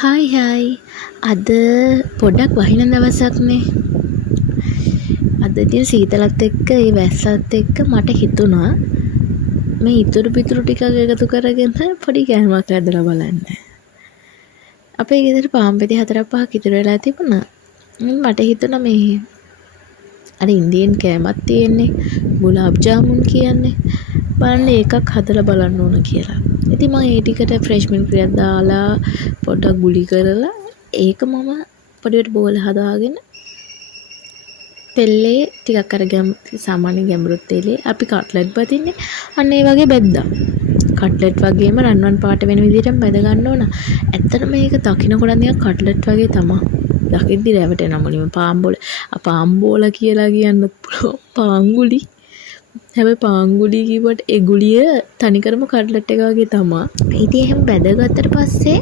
Hi අද පොඩ්ඩක් වහින දවසක්නේ. අද ඉතින් සීතලත් එක්ක ඒ වැස්සත් එක්ක මට හිතුණා මේ ඉතුරු පිතුරු ටිකක් එකතු කරගෙන පොඩි කෑමක් හදලා බලන්න. අපේ ගෙදර පාන්පෙති 4-5ක් ඉතුරු වෙලා තිබුණා. මට හිතුණා මේ අර ඉන්දියන් කෑමක් තියෙන්නේ ගුලාබ් ජාමුන් කියන්නේ. බලන්න ඒකක් හදලා බලන්න ඕන කියලා. ඉතින් මම ඒ ටිකට ෆ්‍රෙෂ් මිල්ක් ටිකක් දාලා පොඩ්ඩක් ගුලි කරලා ඒක මම පොඩියට බෝල හදාගෙන තෙල්ලේ ටිකක් අරගෙන සාමාන්‍ය ගැඹුරු තෙලේ අපි කට්ලට් බදින්නේ අන්න ඒ වගේ බැද්දා. කට්ලට් වගේම රන්වන් පාට වෙන විදිහටම බැද ගන්න ඕන. ඇත්තටම මේක දකින්නකොට නිකන් කට්ලට් වගේ තමයි. දකිද්දි රැවටෙනවා මුලින්ම පාම්බෝල කියලා කියන්නත් පුළුවන්. පාංගුලි. හැබැයි පාංගුලි කිව්වට ඒ ගුලිය තනිකරම කට්ලට් එක වගේ තමයි. ඉතින් එහෙම බැදගත්තට පස්සේ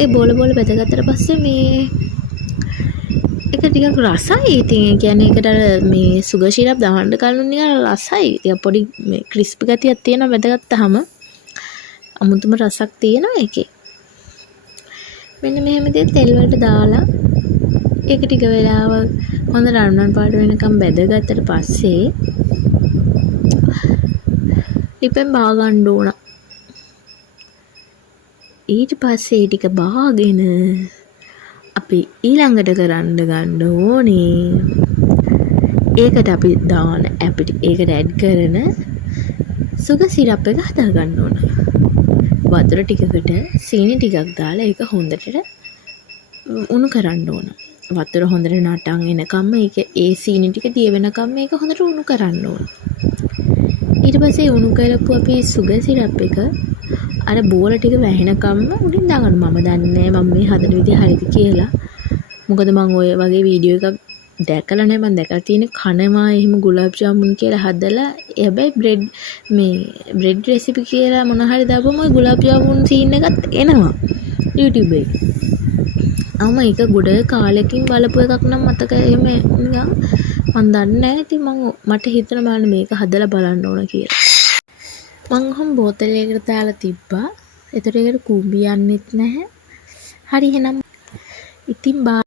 ඒ බෝල බැදගත්තට පස්සේ මේ ඒක ටිකක් රසයි. ඉතින් ඒ කියන්නේ ඒකට මේ සුගර් සිරප් දාන්න කලින් නිකන් රසයි. ටිකක් පොඩි මේ ක්‍රිස්පි ගතියක් තියෙනවා බැදගත්තාම. අමුතුම රසක් තියෙනවා ඒකේ. මෙන්න මෙහෙම ඉතින් තෙල් වලට දාලා ඒක ටික වෙලාවක් හොඳ රන්වන් පාට වෙනකම් බැදගත්තට පස්සේ ලිපෙන් බා ගන්න ඕන. ඊට පස්සේ ටික බාගෙන අපි ඊළඟට ගන්න ඕනේ. ඒකට අපි දාන ඒකට ඇඩ් කරන සුගර් සිරප් එක හදා ගන්න ඕන. වතුර ටිකකට සීනි ටිකක් දාලා ඒක හොඳට උණු කරන්න ඕන. වතුර හොඳට නටන් එනකම්ම ඒ සීනි ටික දිය වෙනකම් මේක හොඳට උණු කරන්න ඕන. ඊට පස්සේ උණු කරපු අපි සුගර් සිරප් එක අර බෝල ටික වැහෙනකම්ම උඩින් දාගන්න. මම දන්නේ මම මේ හදන විදිහ හරිද කියලා. මොකද මම ඔය වගේ වීඩියෝ එකක් දැකලා නැහැ. මම දැකලා තියෙන්නේ කනවා එහෙම ගුලාබ් ජාමුන් කියලා හදලා. හැබැයි බ්‍රෙඩ් රෙසිපි කියලා මොන හරි දාපුවම ඔය ගුලාබ් ජාමුන් සීන් එකත් එනවා YouTube එකේ. ඒක ගොඩ කාලෙකින් බලපු එකක් නම් මතක එහෙම නිකන් මම දන්නේ නැහැ. ඉතින් මට හිතෙන බලන්න මේක හදලා බලන්න ඕන කියලා. මං හම් බෝතලයකට දාලා තිබ්බා. ඒතර ඒකට කූඹි යන්නෙත් නැහැ. හරි එහෙනම් ඉතින්